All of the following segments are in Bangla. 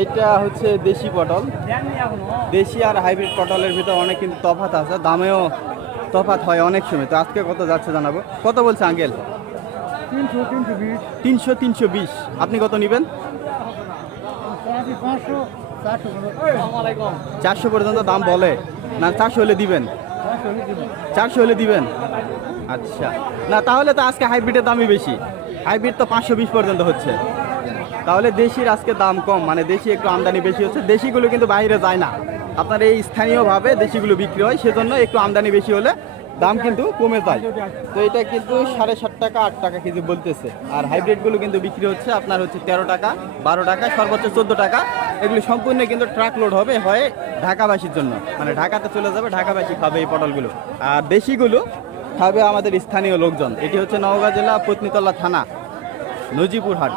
এইটা হচ্ছে দেশি পটল। দেশি আর হাইব্রিড পটলের ভিতর অনেক কিন্তু তফাৎ আছে, দামেও তফাৎ হয় অনেক সময়। তো আজকে কত যাচ্ছে জানাবো। কত বলছে আঙ্কেল? 300 320। আপনি কত নেবেন? 400 পর্যন্ত দাম বলে না? 400 হলে দিবেন? 400 হলে দিবেন? আচ্ছা, না তাহলে তো আজকে হাইব্রিডের দামই বেশি। হাইব্রিড তো 520 পর্যন্ত হচ্ছে। তাহলে দেশির আজকে দাম কম, মানে দেশি একটু আমদানি বেশি হচ্ছে। দেশিগুলো কিন্তু বাইরে যায় না, আপনার এই স্থানীয়ভাবে দেশিগুলো বিক্রি হয়, সেজন্য একটু আমদানি বেশি হলে দাম কিন্তু কমে যায়। তো এটা কিন্তু 7.5 টাকা 8 টাকা কেজি বলতেছে। আর হাইব্রিডগুলো কিন্তু বিক্রি হচ্ছে আপনার হচ্ছে 13 টাকা 12 টাকা, সর্বোচ্চ 14 টাকা। এগুলো সম্পূর্ণ কিন্তু ট্রাক লোড হবে, হয় ঢাকাবাসীর জন্য, মানে ঢাকাতে চলে যাবে, ঢাকাবাসী খাবে এই পটলগুলো। আর দেশিগুলো খাবে আমাদের স্থানীয় লোকজন। এটি হচ্ছে নওগাঁ জেলা পত্নীতলা থানা, নজিপুর হাট।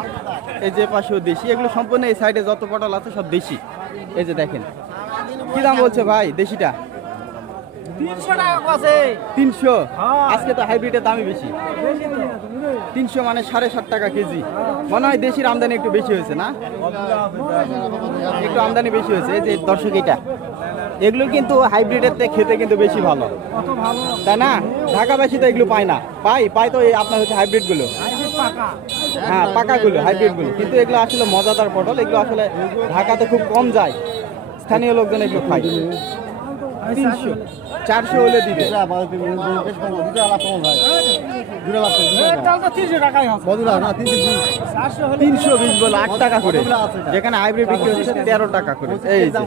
এই যে পাশেও দেশি, এগুলো সম্পূর্ণ এই সাইডে যত পটল আছে সব দেশি। এই যে দেখেন কি দাম বলছে ভাই দেশিটা? 300 টাকা আছে। 300? আজকে তো হাইব্রিডের দামই বেশি। 300 মানে 7.5 টাকা কেজি। মনে হয় দেশির আমদানি একটু বেশি হয়েছে না? একটু আমদানি বেশি হয়েছে। এই যে দর্শক, এটা এগুলো কিন্তু হাইব্রিডের থেকে খেতে কিন্তু বেশি ভালো, তাই না? ঢাকাবাসী তো এগুলো পায় না, পায় তো এই আপনার হচ্ছে হাইব্রিডগুলো। হ্যাঁ, পাকাগুলো, হাইব্রিডগুলো। কিন্তু এগুলো আসলে মজাদার পটল, এগুলো আসলে ঢাকাতে খুব কম যায়, স্থানীয় লোকজন এগুলো খায়। 300 400 হলে দিবে। 320 বলে 8 টাকা করে, যেখানে হাইব্রিড বিক্রি হচ্ছে 13 টাকা করে। এই যে